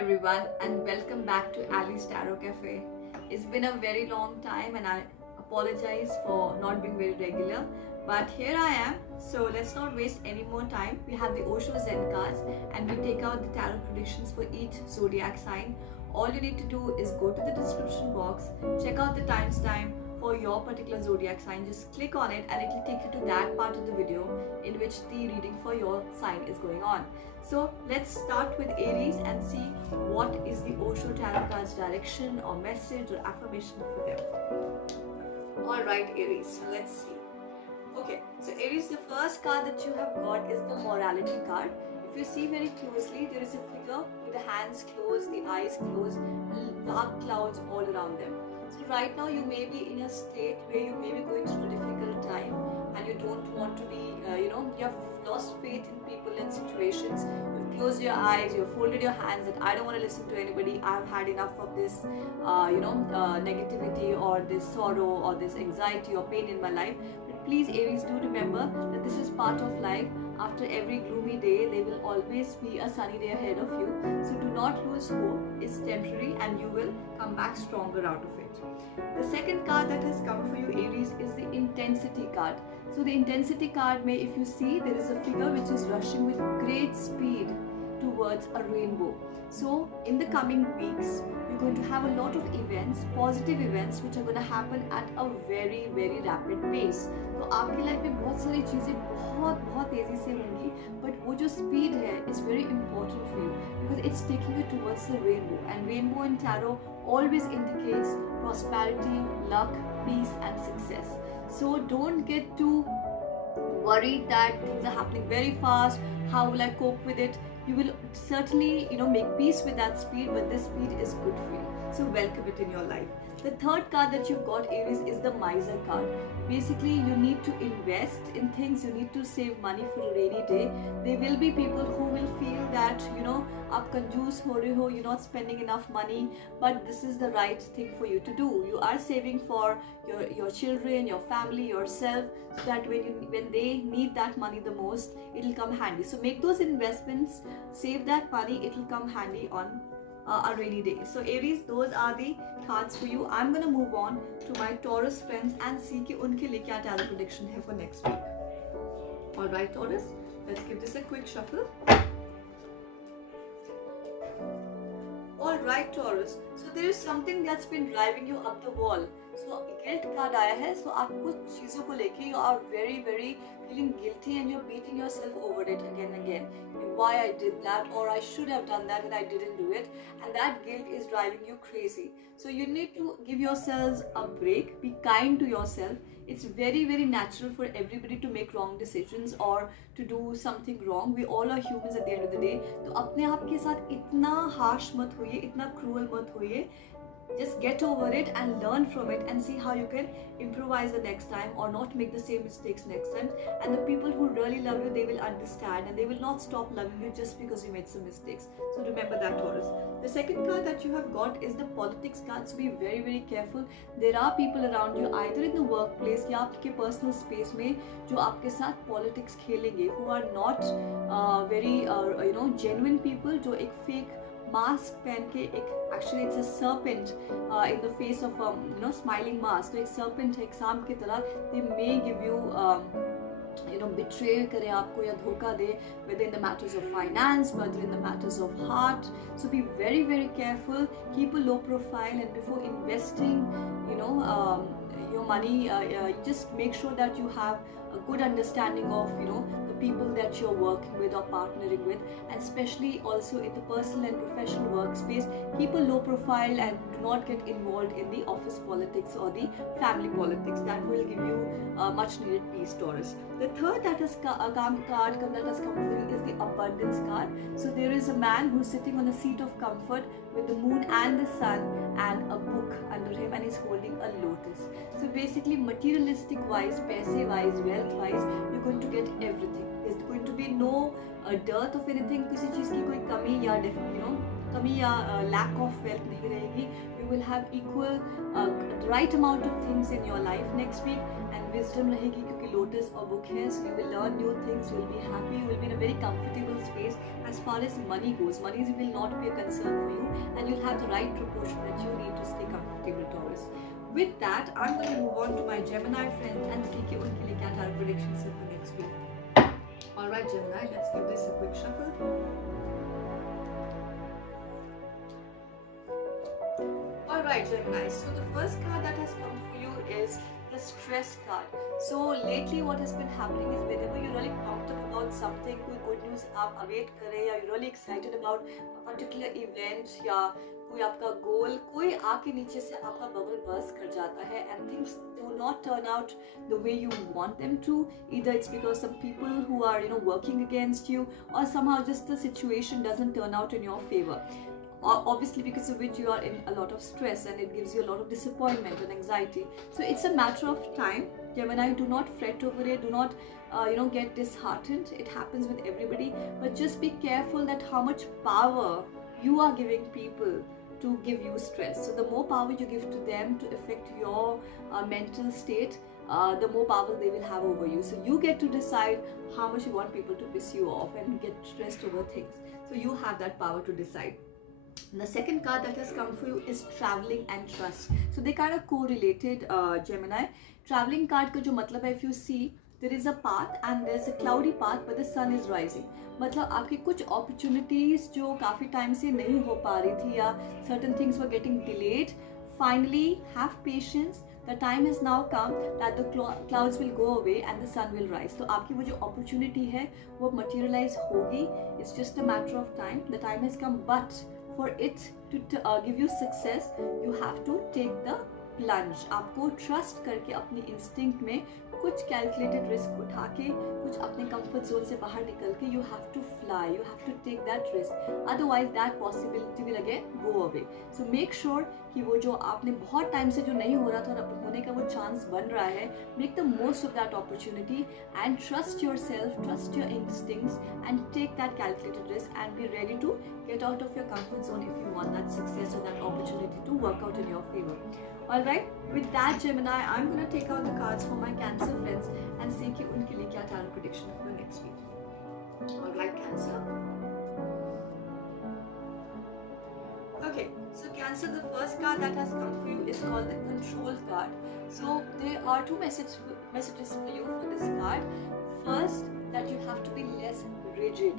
everyone, and welcome back to Ali's Tarot Cafe. It's been a very long time and I apologize for not being very regular, but here I am. So let's not waste any more time. We have the Osho Zen cards and we take out the tarot predictions for each zodiac sign. All you need to do is go to the description box, check out the timestamp for your particular zodiac sign. Just click on it and it will take you to that part of the video in which the reading for your sign is going on. So let's start with Aries and see what is the Osho Tarot cards direction or message or affirmation for them. Alright Aries, so let's see. Okay, so Aries, the first card that you have got is the morality card. If you see very closely, there is a figure with the hands closed, the eyes closed, and dark clouds all around them. So right now you may be in a state where you may be going through a difficult time and you don't want to be, you have lost faith in people and situations. You've closed your eyes, you've folded your hands that I don't want to listen to anybody. I've had enough of this, negativity or this sorrow or this anxiety or pain in my life. But please Aries, do remember that this is part of life. After every gloomy day, there will always be a sunny day ahead of you. So do not lose hope. It's temporary and you will come back stronger out of it. The second card that has come for you, Aries, is the intensity card. So the intensity card may, if you see, there is a figure which is rushing with great speed towards a rainbow. So in the coming weeks, you're going to have a lot of events, positive events, which are going to happen at a very, very rapid pace. तो आपकी life में बहुत सारी चीज़ें बहुत तेज़ी से होंगी, but वो जो speed है is very important for you because it's taking you towards the rainbow. And rainbow in tarot always indicates prosperity, luck, peace, and success. So don't get too worried that things are happening very fast. How will I cope with it? You will certainly, make peace with that speed, but this speed is good for you. So welcome it in your life. The third card that you've got, Aries, is the miser card. Basically, you need to invest in things. You need to save money for a rainy day. There will be people who will feel that, aap kanjoos ho rahe ho, you're not spending enough money, but this is the right thing for you to do. You are saving for your children, your family, yourself, so that when they need that money the most, it will come handy. So make those investments, save that money, it will come handy on a rainy day. So Aries, those are the cards for you. I'm going to move on to my Taurus friends and see कि उनके लिए क्या tarot prediction है for next week. Alright Taurus, let's give this a quick shuffle. Alright Taurus, so there is something that's been driving you up the wall. So guilt card आया है, so आप कुछ चीज़ों को लेके you are very, very feeling guilty and you're beating yourself over it again and again. Why I did that, or I should have done that and I didn't do it, and that guilt is driving you crazy. So you need to give yourselves a break, be kind to yourself. It's very, very natural for everybody to make wrong decisions or to do something wrong. We all are humans at the end of the day. तो अपने आप के साथ इतना harsh मत होइए, इतना cruel मत होइए. Just get over it and learn from it and see how you can improvise the next time or not make the same mistakes next time. And the people who really love you, they will understand and they will not stop loving you just because you made some mistakes. So remember that, Taurus. The second card that you have got is the politics card. So be very, very careful. There are people around you either in the workplace या आपके personal space में जो आपके साथ politics खेलेंगे, who are not very genuine people, जो एक fake mask पहन के actually it's a serpent in the face of a smiling mask. तो एक serpent है, एक सांप की तरह. They may give you betray करे आपको या धोखा दे, whether in the matters of finance, whether in the matters of heart. So be very, very careful. Keep a low profile, and before investing, your money, just make sure that you have a good understanding of the people that you're working with or partnering with, and especially also in the personal and professional workspace. Keep a low profile and do not get involved in the office politics or the family politics. That will give you much needed peace, Taurus. The third that has come for you is the abundance card. So there is a man who's sitting on a seat of comfort with the moon and the sun and a book under him, and he's holding a lotus. So basically, materialistic wise, paise wise, wealth wise, you're going to get everything. There's going to be no dearth of anything, किसी चीज़ की कोई कमी या कमी या lack of wealth नहीं रहेगी. You will have equal right amount of things in your life next week, and wisdom रहेगी क्योंकि lotus और book है. So you will learn new things, you will be happy, you will be in a very comfortable space. As far as money goes, money will not be a concern for you, and you'll have the right proportion that you need to stay comfortable, Taurus. With that, I'm going to move on to my Gemini friends and see कि उनके लिए क्या tarot predictions है for next week. Alright Gemini, let's give this a quick shuffle. Alright Gemini, so the first card that has come for you is the stress card. So lately what has been happening is whenever you're really pumped up about something, कोई good news आप await कर रहे हैं, या you're really excited about a particular event या कोई आपका goal, कोई आके नीचे से आपका bubble burst कर जाता है and things do not turn out the way you want them to. Either it's because some people who are working against you, or somehow just the situation doesn't turn out in your favor. Obviously because of which you are in a lot of stress and it gives you a lot of disappointment and anxiety. So it's a matter of time, Gemini. Do not fret over it, do not get disheartened. It happens with everybody, but just be careful that how much power you are giving people to give you stress. So the more power you give to them to affect your mental state, the more power they will have over you. So you get to decide how much you want people to piss you off and get stressed over things. So you have that power to decide. The second card that has come for you is traveling and trust. So they kind of correlated, Gemini. Traveling card का जो मतलब है, if you see, there is a path and there is a cloudy path but the sun is rising. मतलब आपकी कुछ opportunities जो काफ़ी time से नहीं हो पा रही थी या certain things were getting delayed, finally have patience. The time has now come that the clouds will go away and the sun will rise. तो आपकी वो जो opportunity है वो materialize होगी. It's just a matter of time. The time has come, but for it to give you success, you have to take the plunge. आपको trust करके अपनी instinct में कुछ calculated risk उठा के, कुछ अपने comfort zone से बाहर निकल के, you have to fly, you have to take that risk. Otherwise that possibility will again go away. So make sure कि वो जो आपने बहुत टाइम से जो नहीं हो रहा था और होने का वो चांस बन रहा है, make the most of that opportunity and trust yourself, trust your instincts and take that calculated risk and be ready to get out of your comfort zone if you want that success or that opportunity to work out in your favor. Alright, with that Gemini, I'm going to take out the cards for my Cancer friends and see कि उनके लिए क्या tarot prediction for next week. Alright Cancer. Okay, so Cancer, the first card that has come for you is called the Control card. So there are two messages for you for this card. First, that you have to be less rigid.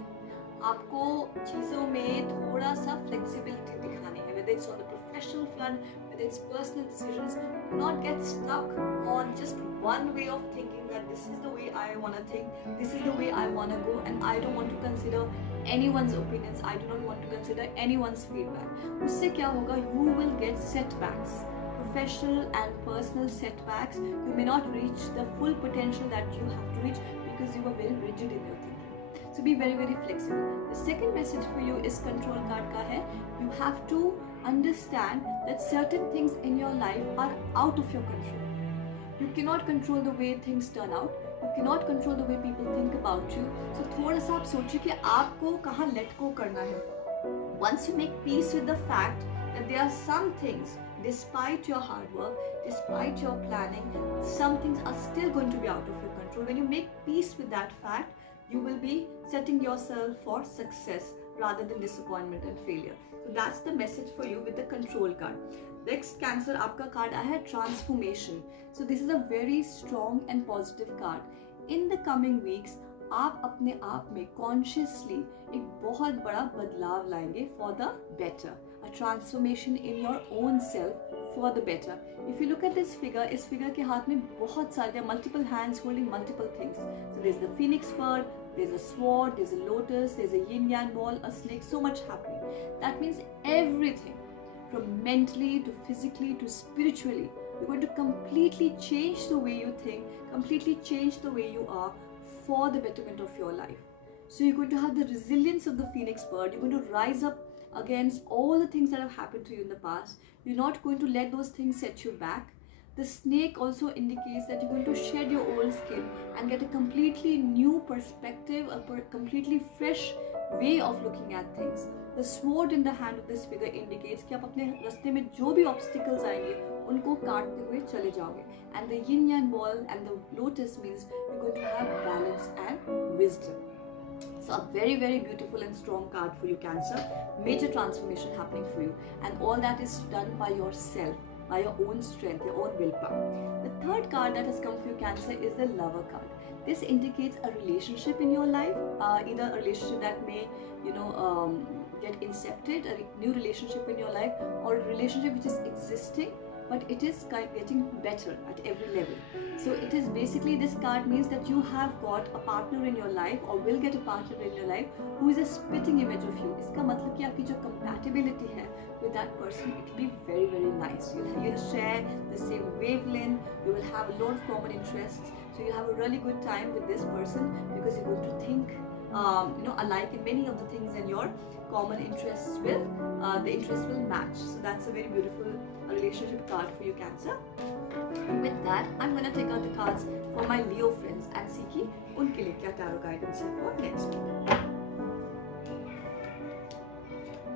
आपको चीज़ों में थोड़ा सा flexibility दिखानी है, whether it's on the professional front, whether it's personal decisions. Do not get stuck on just one way of thinking that this is the way I want to think, this is the way I want to go, and I don't want to consider anyone's opinions, I do not want to consider anyone's feedback. उससे क्या होगा? You will get setbacks, professional and personal setbacks. You may not reach the full potential that you have to reach because you were very rigid in your thinking. So be very, very flexible. The second message for you is Control card का है. You have to understand that certain things in your life are out of your control. You cannot control the way things turn out. You cannot control the way people think about you. So थोड़ा सा आप सोचिए कि आपको कहाँ let go करना है. Once you make peace with the fact that there are some things, despite your hard work, despite your planning, some things are still going to be out of your control. When you make peace with that fact, you will be setting yourself for success rather than disappointment and failure. So that's the message for you with the Control card. Next Cancer, आपका card आया है Transformation. So this is a very strong and positive card. In the coming weeks, आप अपने आप में consciously एक बहुत बड़ा बदलाव लाएंगे for the better. A transformation in your own self for the better. If you look at this figure, इस figure के हाथ में बहुत सारे, there are multiple hands holding multiple things. So there's the phoenix bird, there's a sword, there's a lotus, there's a yin yang ball, a snake, so much happening. That means everything from mentally to physically to spiritually, you're going to completely change the way you think, completely change the way you are for the betterment of your life. So you're going to have the resilience of the phoenix bird. You're going to rise up against all the things that have happened to you in the past. You're not going to let those things set you back. The snake also indicates that you're going to shed your old skin and get a completely new perspective, a completely fresh way of looking at things. The sword in the hand of this figure indicates कि आप अपने रास्ते में जो भी obstacles आएंगे उनको काटते हुए चले जाओगे. And the yin yang ball and the lotus means you're going to have balance and wisdom. So a very, very beautiful and strong card for you, Cancer. Major transformation happening for you, and all that is done by yourself, by your own strength, your own willpower. The third card that has come for you, Cancer, is the Lover card. This indicates a relationship in your life, either a relationship that may, get incepted, a new relationship in your life, or a relationship which is existing, but it is getting better at every level. So it is basically, this card means that you have got a partner in your life, or will get a partner in your life who is a spitting image of you. इसका मतलब कि आपकी जो compatibility है with that person, it will be very, very nice. You'll share the same wavelength, you will have a lot of common interests, so you'll have a really good time with this person because you're going to think alike in many of the things, and your common interests will, the interests will match. So that's a very beautiful relationship card for you, Cancer. With that, I'm going to take out the cards for my Leo friends and see कि उनके लिए क्या tarot guidance है for next week.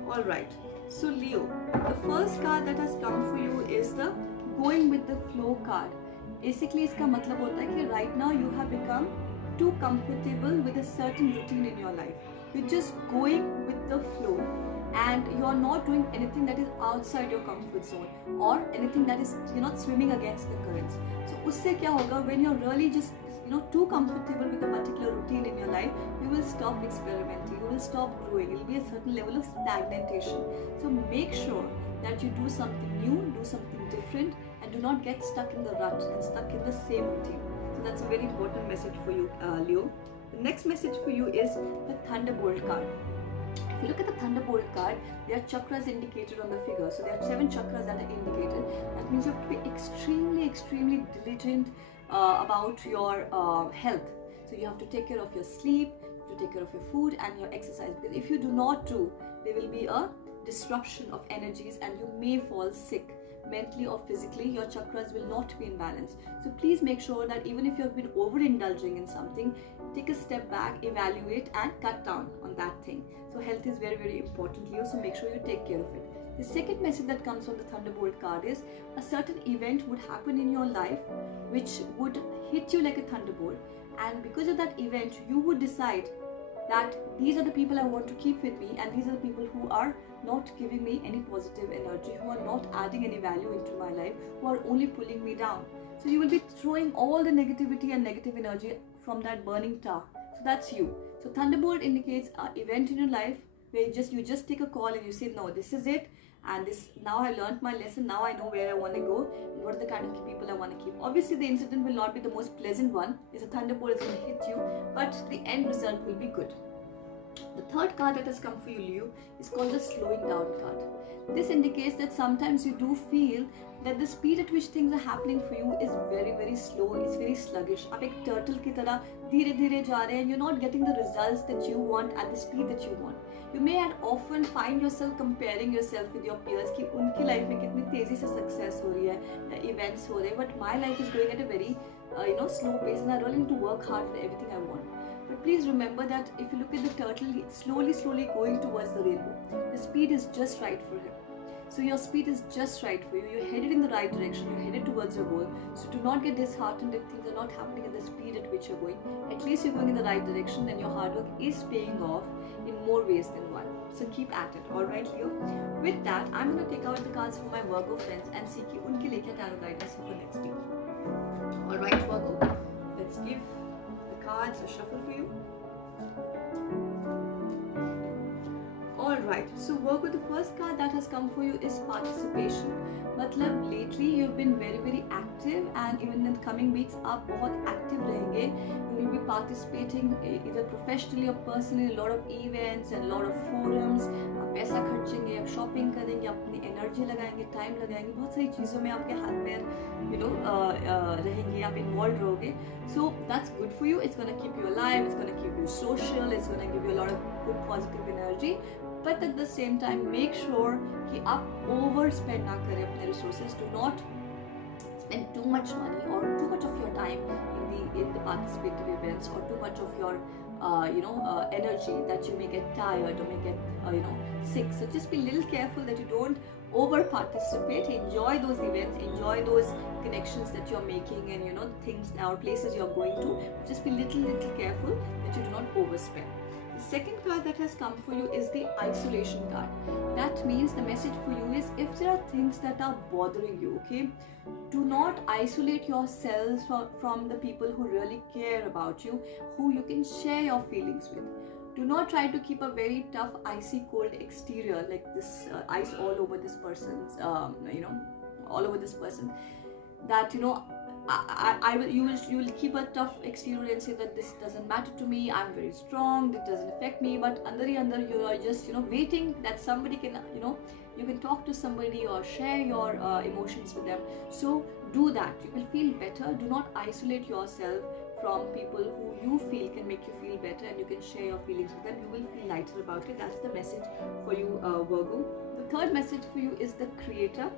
Alright, so Leo, the first card that has come for you is the going with the flow card. Basically, इसका मतलब होता है कि right now you have become too comfortable with a certain routine in your life. You're just going with the flow, and you're not doing anything that is outside your comfort zone, or anything that is, you're not swimming against the currents. So उससे क्या होगा, when you're really just too comfortable with a particular routine in your life, you will stop experimenting, you will stop growing, it will be a certain level of stagnation. So make sure that you do something new, do something different, and do not get stuck in the rut and stuck in the same routine. So that's a very important message for you, Leo. The next message for you is the Thunderbolt card. If you look at the Thunderbolt card, there are chakras indicated on the figure. So there are 7 chakras that are indicated. That means you have to be extremely diligent about your health. So you have to take care of your sleep, you have to take care of your food and your exercise. Because if you do not do, there will be a disruption of energies and you may fall sick. Mentally or physically, your chakras will not be in balance. So please make sure that even if you have been overindulging in something, take a step back, evaluate and cut down on that thing. So health is very important, Leo, so make sure you take care of it. The second message that comes from the Thunderbolt card is a certain event would happen in your life which would hit you like a thunderbolt, and because of that event you would decide that these are the people I want to keep with me, and these are the people who are not giving me any positive energy, who are not adding any value into my life, who are only pulling me down. So you will be throwing all the negativity and negative energy from that burning tar. So that's you. So Thunderbolt indicates an event in your life where you just take a call and you say, no, this is it, and this, now I learned my lesson, now I know where I want to go and what are the kind of people I want to keep. Obviously the incident will not be the most pleasant one, it's a thunderbolt, it's going to hit you, but the end result will be good. The third card that has come for you, Leo, is called the slowing down card. This indicates that sometimes you do feel that the speed at which things are happening for you is very slow, it's very sluggish. आप एक turtle की तरह धीरे जा रहे हैं, and you're not getting the results that you want at the speed that you want. You may often find yourself comparing yourself with your peers कि उनकी life में कितनी तेजी से success हो रही है, events हो रहे हैं, but my life is going at a very slow pace, and I really need to work hard for everything I want. But please remember that if you look at the turtle, it's slowly going towards the rainbow. The speed is just right for him. So your speed is just right for you. You're headed in the right direction. You're headed towards your goal. So do not get disheartened if things are not happening at the speed at which you're going. At least you're going in the right direction, and your hard work is paying off in more ways than one. So keep at it. Alright, Leo? With that, I'm going to take out the cards for my Virgo friends and see कि उनके लिए क्या tarot guidance है for next week. Alright, Virgo? Let's give cards a shuffle for you. Alright, so Virgo, the first card that has come for you is participation. मतलब lately you've been very active, and even in the coming weeks आप बहुत active रहेंगे. You will be participating either professionally or personally in a lot of events and a lot of forums. आप पैसा खर्चेंगे, आप shopping करेंगे, अपनी energy लगाएंगे, time लगाएंगे, बहुत सारी चीज़ों में आपके हाथ पैर रहेंगे, आप involved रहोगे. So that's good for you. It's gonna keep you alive. It's gonna keep you social. It's gonna give you a lot of good positive energy. But at the same time, make sure कि आप overspend ना करें अपने resources. Do not spend too much money or too much of your time in the participative events, or too much of your energy, that you may get tired or may get sick. So just be a little careful that you don't over participate. Enjoy those events, enjoy those connections that you're making, and things or places you're going to. Just be little careful that you do not overspend. The second card that has come for you is the isolation card. That means the message for you is, if there are things that are bothering you, okay, do not isolate yourselves from the people who really care about you, who you can share your feelings with. Do not try to keep a very tough, icy cold exterior, like this ice all over this person's, all over this person, that you will keep a tough exterior and say that this doesn't matter to me, I'm very strong, it doesn't affect me, but under you are just waiting that somebody can you can talk to somebody or share your emotions with them. So do that, you will feel better. Do not isolate yourself from people who you feel can make you feel better, and you can share your feelings with them. You will feel lighter about it. That's the message for you, Virgo. The third message for you is the Creator.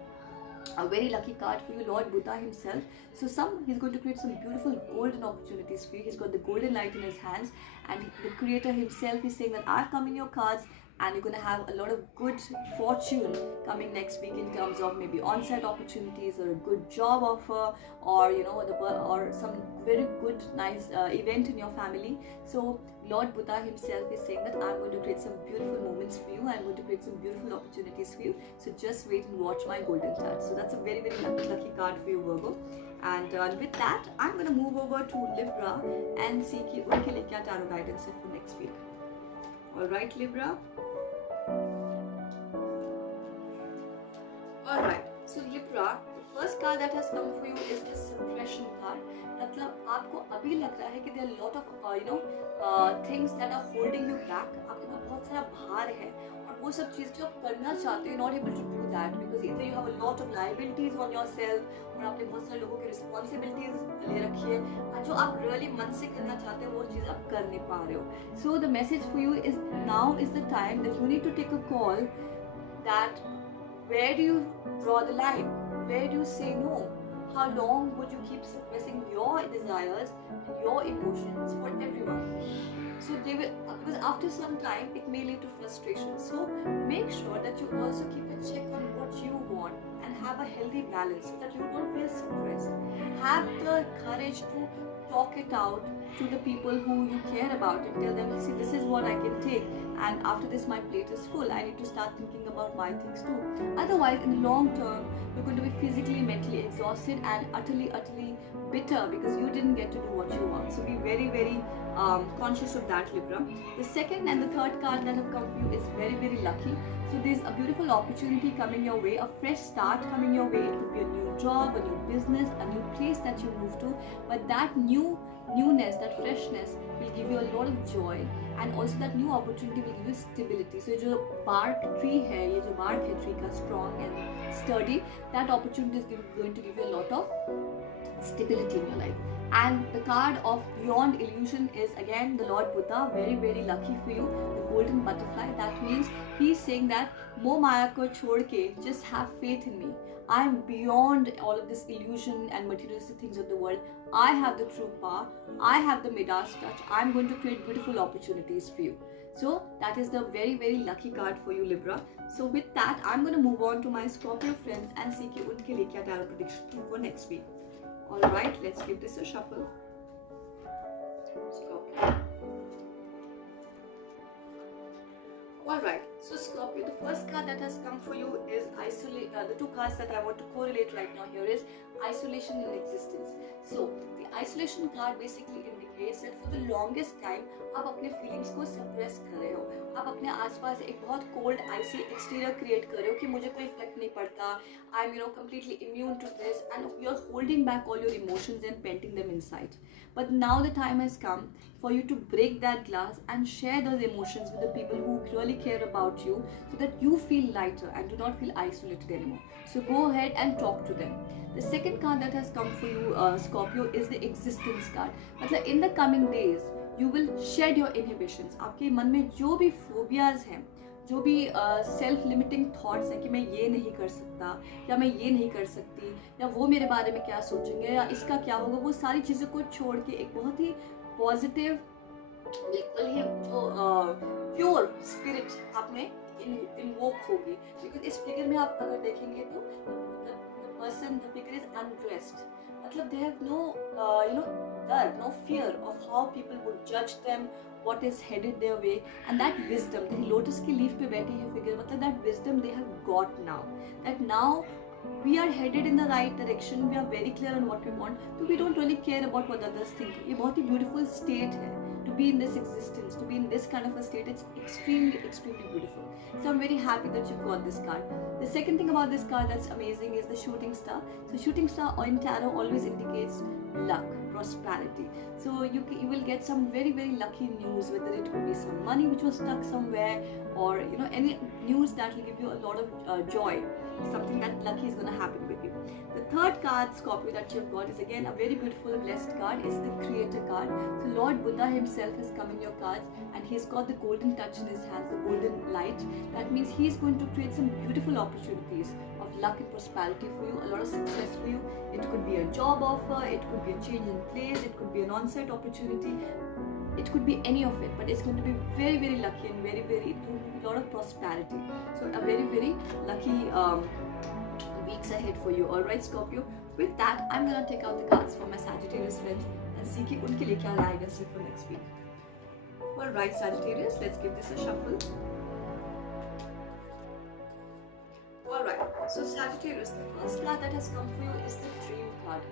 A very lucky card for you, Lord Buddha himself. So he's going to create some beautiful golden opportunities for you. He's got the golden light in his hands, and the Creator himself is saying that I've come in your cards, and you're going to have a lot of good fortune coming next week in terms of maybe on-site opportunities, or a good job offer, or or some very good nice event in your family. So Lord Buddha himself is saying that I'm going to create some beautiful moments for you, I'm going to create some beautiful opportunities for you. So just wait and watch my golden touch. So that's a very lucky card for you, Virgo. And with that, I'm going to move over to Libra and see कि उनके लिए क्या tarot guidance है for next week. Alright, Libra. Alright, so Libra, the first card that has come for you is the suppression card. मतलब आपको अभी लग रहा है कि there are a lot of things that are holding you back. आपके पास बहुत सारा भार है, और वो सब चीज़ जो आप करना चाहते हो, you're not able to do that because either you have a lot of liabilities on yourself, और आपने बहुत सारे लोगों की responsibilities ले रखी है, और जो आप really मन से करना चाहते हो वो चीज़ आप कर नहीं पा रहे हो. So the message for you is, now is the time that you need to take a call, that where do you draw the line? Where do you say no? How long would you keep suppressing your desires and your emotions for everyone? So they will, because after some time it may lead to frustration. So make sure that you also keep a check on what you want and have a healthy balance so that you don't feel suppressed. Have the courage to talk it out to the people who you care about and tell them, see, this is what I can take, and after this my plate is full, I need to start thinking about my things too. Otherwise, in the long term, you're going to be physically, mentally exhausted and utterly bitter because you didn't get to do what you want. So be very conscious of that, Libra. The second and the third card that have come for you is very lucky. So there's a beautiful opportunity coming your way, a fresh start coming your way. It could be a new job, a new business, a new place that you move to, but that newness, that freshness will give you a lot of joy, and also that new opportunity will give you stability. So जो bark tree है, ये जो bark है tree का strong and sturdy, that opportunity is going to give you a lot of stability in your life. And the card of Beyond Illusion is again the Lord Buddha, very lucky for you, the golden butterfly. That means he's saying that मोह माया को छोड़ के, just have faith in me. I am beyond all of this illusion and materialistic things of the world. I have the true power. I have the Midas touch. I am going to create beautiful opportunities for you. So that is the very lucky card for you, Libra. So with that, I'm going to move on to my Scorpio friends and see कि उनके लिए क्या tarot prediction for next week. Alright, let's give this a shuffle. Scorpio. Alright, so Scorpio, the first card that has come for you is isolate. The two cards that I want to correlate right now here is isolation and existence. So the isolation card basically indicates that for the longest time आप अपने feelings को suppress कर रहे हो, आप अपने आसपास एक बहुत cold icy exterior create कर रहे हो कि मुझे कोई effect नहीं पड़ता, I'm completely immune to this, and you're holding back all your emotions and venting them inside. But now the time has come for you to break that glass and share those emotions with the people who really care about you, so that you feel lighter and do not feel isolated anymore. So go ahead and talk to them. The second card that has come for you, Scorpio, is the existence card. मतलब in the coming days, you will shed your inhibitions. आपके मन में जो भी phobias हैं, जो भी self limiting thoughts हैं कि मैं ये नहीं कर सकता या मैं ये नहीं कर सकती या वो मेरे बारे में क्या सोचेंगे या इसका क्या होगा, वो सारी चीज़ों को छोड़ के एक बहुत ही पॉजिटिव, बिल्कुल ही जो प्योर स्पिरिट आप में इन्वोक होगी। बिकॉज इस फिगर में आप अगर देखेंगे तो द फिगर इज अनड्रेस्ड, मतलब दे हैव नो डर, no fear of how people would जज them, what is headed their way, and that wisdom, the lotus की लीफ पे बैठी है फिगर, मतलब that wisdom they have got now, that now we are headed in the right direction, we are very clear on what we want, so we don't really care about what others think। ये बहुत ही beautiful state है, to be in this existence, to be in this kind of a state, it's extremely beautiful। So I'm very happy that you've got this card। The second thing about this card that's amazing is the shooting star। So shooting star in tarot always indicates luck, prosperity, so you will get some very lucky news, whether it could be some money which was stuck somewhere, or any news that will give you a lot of joy, something that lucky is going to happen with you। The third card, Scorpio, that you've got is again a very beautiful blessed card. It's the creator card। So Lord Buddha himself has come in your cards, and he's got the golden touch in his hands, the golden light. That means he's going to create some beautiful opportunities of luck and prosperity for you, a lot of success for you। It could be a job offer, it could be a change in place, it could be an on-site opportunity, it could be any of it, but it's going to be very lucky and very it will be a lot of prosperity। So a very lucky weeks ahead for you। All right, Scorpio, with that I'm gonna take out the cards for my Sagittarius friends and see कि उनके लिए क्या guidance है for next week। All right, Sagittarius, let's give this a shuffle। Alright, so Sagittarius, the first card that has come for you is the Dream card।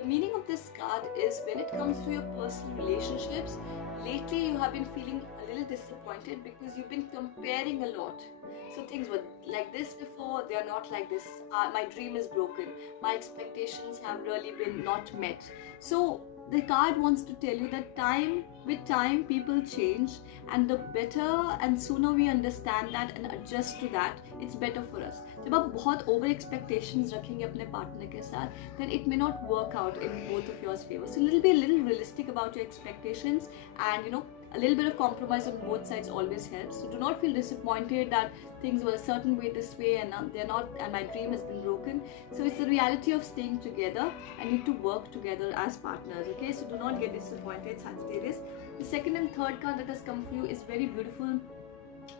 The meaning of this card is when it comes to your personal relationships, lately you have been feeling a little disappointed because you've been comparing a lot। So things were like this before, they are not like this, my dream is broken, my expectations have really been not met। So the card wants to tell you that with time people change, and the better and sooner we understand that and adjust to that, it's better for us। जब आप बहुत over expectations रखेंगे अपने partner के साथ, then it may not work out in both of yours favor। So be a little realistic about your expectations, and a little bit of compromise on both sides always helps। So do not feel disappointed that things were a certain way this way and they're not, and my dream has been broken। So it's the reality of staying together and need to work together as partners, okay? So do not get disappointed, Sagittarius। The second and third card that has come for you is very beautiful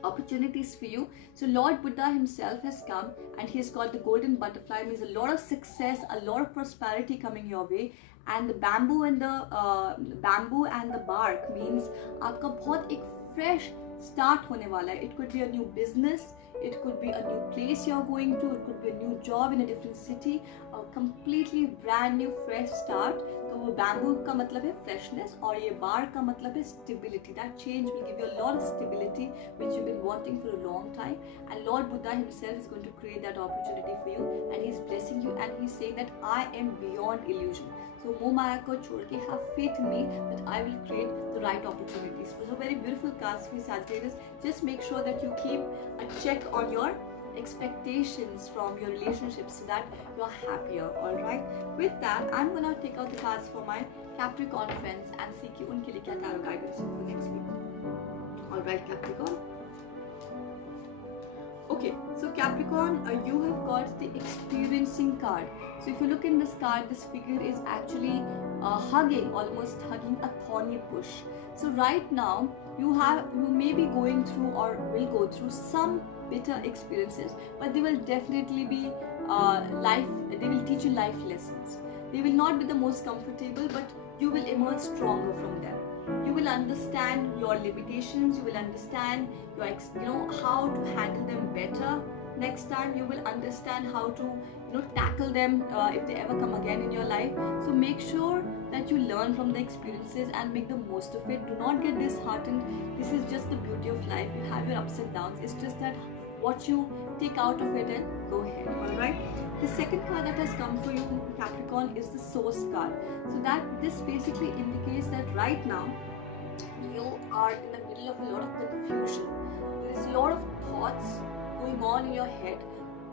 opportunities for you। So Lord Buddha himself has come, and he's got the golden butterfly, means a lot of success, a lot of prosperity coming your way। And the bamboo and the bark means आपका बहुत एक fresh start होने वाला है। It could be a new business, it could be a new place you're going to, it could be a new job in a different city, a completely brand new fresh start। तो वो bamboo का मतलब है freshness, और ये bark का मतलब है stability। That change will give you a lot of stability which you've been wanting for a long time, and Lord Buddha himself is going to create that opportunity for you, and he's blessing you, and he's saying that I am beyond illusion। So मोह माया को छोड़ के have faith in me that I will create the right opportunities। So very beautiful cards for Sagittarius। Just make sure that you keep a check on your expectations from your relationships so that you're happier। All right, with that I'm gonna take out the cards for my Capricorn friends and see कि उनके लिए क्या tarot guidance है for next week। All right, Capricorn। Okay, so Capricorn, you have got the experiencing card। So if you look in this card, this figure is actually almost hugging a thorny bush। So right now you may be going through or will go through some bitter experiences, but they will definitely be they will teach you life lessons। They will not be the most comfortable, but you will emerge stronger from them। You will understand your limitations, you will understand your how to handle them better next time। You will understand how to tackle them if they ever come again in your life। So make sure that you learn from the experiences and make the most of it। Do not get disheartened, this is just the beauty of life। You have your ups and downs, it's just that what you take out of it and go ahead। All right, the second card that has come for you, Capricorn, is the Source card। So that this basically indicates that right now you are in the middle of a lot of confusion। There is a lot of thoughts going on in your head।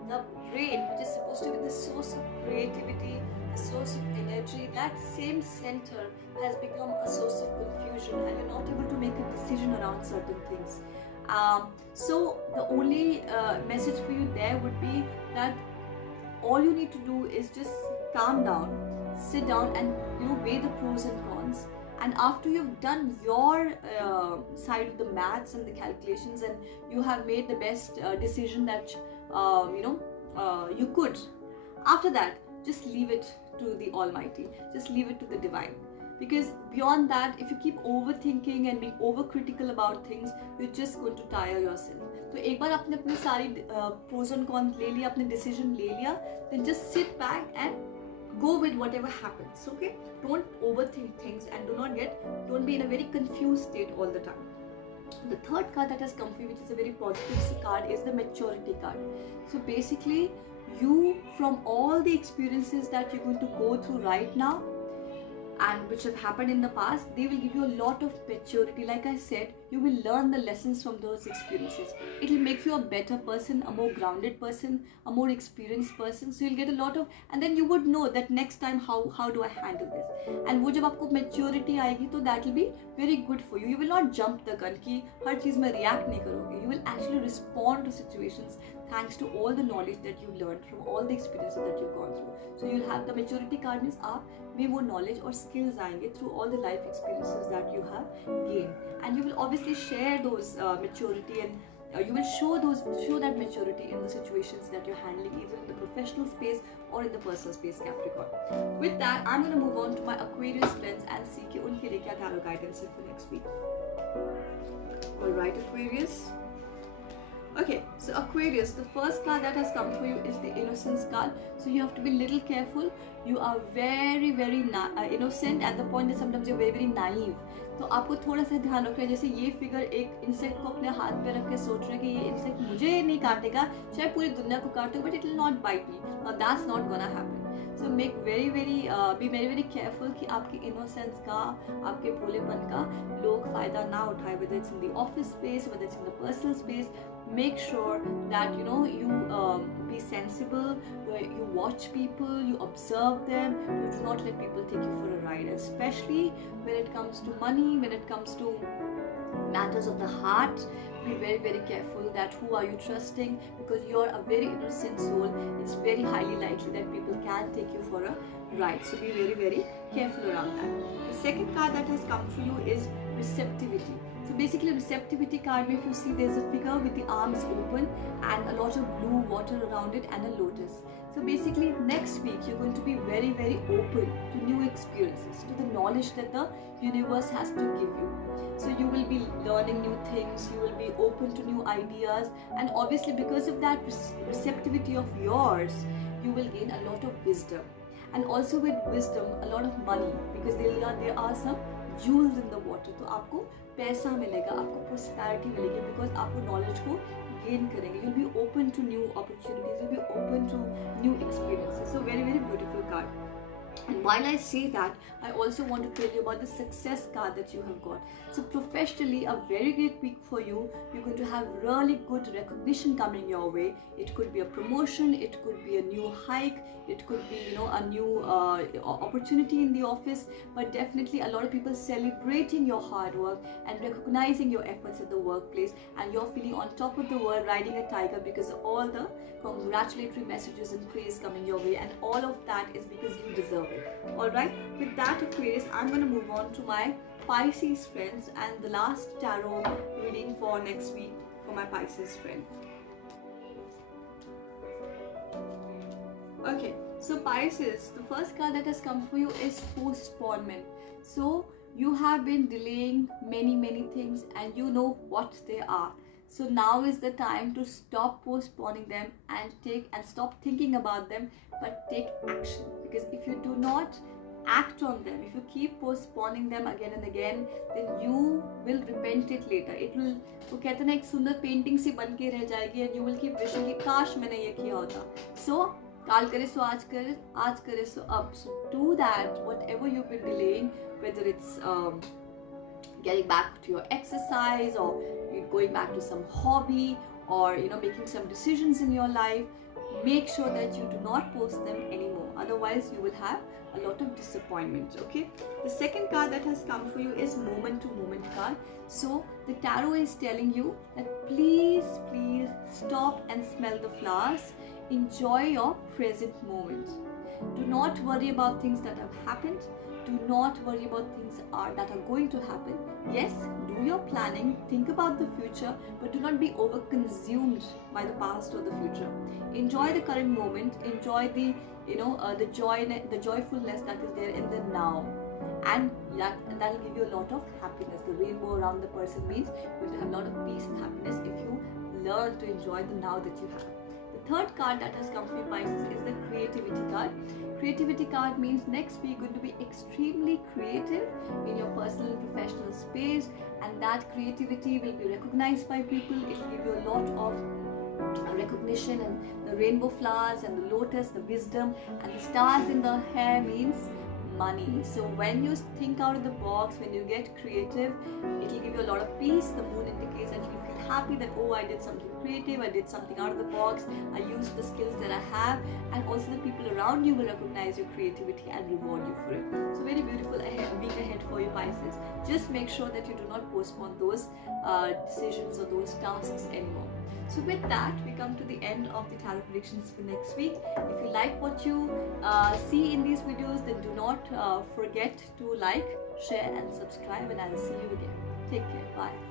The brain, which is supposed to be the source of creativity, the source of energy, that same center has become a source of confusion, and you're not able to make a decision around certain things। So the only message for you there would be that all you need to do is just calm down, sit down, and weigh the pros and cons. And after you've done your side of the maths and the calculations, and you have made the best decision that you could, after that, just leave it to the Almighty, just leave it to the Divine. Because beyond that, if you keep overthinking and being overcritical about things, you're just going to tire yourself. तो एक बार आपने अपने सारी pros and cons ले लिया, अपने decision ले लिया, then just sit back and go with whatever happens. Okay, don't overthink things, and don't be in a very confused state all the time. The third card that has come for you, which is a very positive card, is the maturity card. So basically, you, from all the experiences that you're going to go through right now and which have happened in the past, they will give you a lot of maturity. Like I said, you will learn the lessons from those experiences. It will make you a better person, a more grounded person, a more experienced person. So you'll get a lot of, and then you would know that next time how do I handle this. And वो जब आपको maturity आएगी, तो that will be very good for you. You will not jump the gun कि हर चीज में react नहीं करोगे. You will actually respond to situations thanks to all the knowledge that you learned from all the experiences that you've gone through. So you'll have the maturity card, means आप में वो knowledge और skills आएंगे through all the life experiences that you have gained. And you will obviously share those maturity, and you will show that maturity in the situations that you're handling, either in the professional space or in the personal space, Capricorn. With that, I'm going to move on to my Aquarius friends and see कि उनके लिए क्या tarot guidance है for next week. Alright, Aquarius. Okay, so Aquarius, the first card that has come for you is the Innocence card. So you have to be little careful. You are very, very innocent at the point that sometimes you're very, very naive. तो आपको थोड़ा सा ध्यान रखना है. जैसे ये figure एक इंसेक्ट को अपने हाथ पे रख के सोच रहे कि ये इंसेक्ट मुझे नहीं काटेगा, चाहे पूरी दुनिया को काटे, but it will not bite me. That's not gonna happen. So be very, very careful कि आपकी innocence का, आपके भोलेपन का लोग फायदा ना उठाए, whether it's in the office space, whether it's in the personal space. Make sure that you be sensible, you watch people, you observe them, you do not let people take you for a ride, especially when it comes to money, when it comes to matters of the heart. Be very, very careful that who are you trusting, because you're a very innocent soul. It's very highly likely that people can take you for a ride. So be very, very careful around that. The second card that has come for you is receptivity. So basically, receptivity card, if you see, there's a figure with the arms open and a lot of blue water around it and a lotus. So basically, next week you're going to be very, very open to new experiences, to the knowledge that the universe has to give you. So you will be learning new things, you will be open to new ideas, and obviously because of that receptivity of yours, you will gain a lot of wisdom. And also with wisdom, a lot of money, because there are some jewels in the water. तो आपको पैसा मिलेगा, आपको prosperity मिलेगी, because आप वो knowledge को gain करेंगे. You'll be open to new opportunities, you'll be open to new experiences. So very, very beautiful card. And while I say that, I also want to tell you about the success card that you have got. So professionally, a very great week for you. You're going to have really good recognition coming your way. It could be a promotion, it could be a new hike, it could be a new opportunity in the office, but definitely a lot of people celebrating your hard work and recognizing your efforts at the workplace, and you're feeling on top of the world, riding a tiger, because of all the congratulatory messages and praise coming your way, and all of that is because you deserve it. Alright, with that, Aquarius, I'm going to move on to my Pisces friends and the last tarot reading for next week for my Pisces friend. Okay, so Pisces, the first card that has come for you is postponement. So you have been delaying many things, and you know what they are. So now is the time to stop postponing them and stop thinking about them, but take action. Because if you do not act on them, if you keep postponing them again and again, then you will repent it later. It will, वो कहते हैं ना, एक सुंदर painting सी बन के रह जाएगी, and you will keep wishing कि काश मैंने ये किया होता. So काल करे सो आज करे सो अब. So do that, whatever you've been delaying, whether it's getting back to your exercise, or going back to some hobby, or making some decisions in your life. Make sure that you do not post them anymore. Otherwise, you will have a lot of disappointment. Okay. The second card that has come for you is moment to moment card. So the tarot is telling you that please stop and smell the flowers. Enjoy your present moment. Do not worry about things that have happened. Do not worry about things that are going to happen. Yes, do your planning, think about the future, but do not be over-consumed by the past or the future. Enjoy the current moment. Enjoy the the joyfulness that is there in the now, and that will give you a lot of happiness. The rainbow around the person means you're going to have a lot of peace and happiness if you learn to enjoy the now that you have. The third card that has come for you, Pisces, is the creativity card. Creativity card means next week you're going to be extremely creative in your personal and professional space, and that creativity will be recognized by people. It will give you a lot of recognition, and the rainbow flowers and the lotus, the wisdom, and the stars in the hair means money. So when you think out of the box, when you get creative, it will give you a lot of peace. The moon indicates that you feel happy that, oh, I did something creative, I did something out of the box, I used the skills that I have, and also the people around you will recognize your creativity and reward you for it. So very beautiful week ahead for you, Pisces. Just make sure that you do not postpone those decisions or those tasks anymore. So with that, we come to the end of the tarot predictions for next week. If you like what you see in these videos, then do not forget to like, share and subscribe, and I'll see you again. Take care. Bye.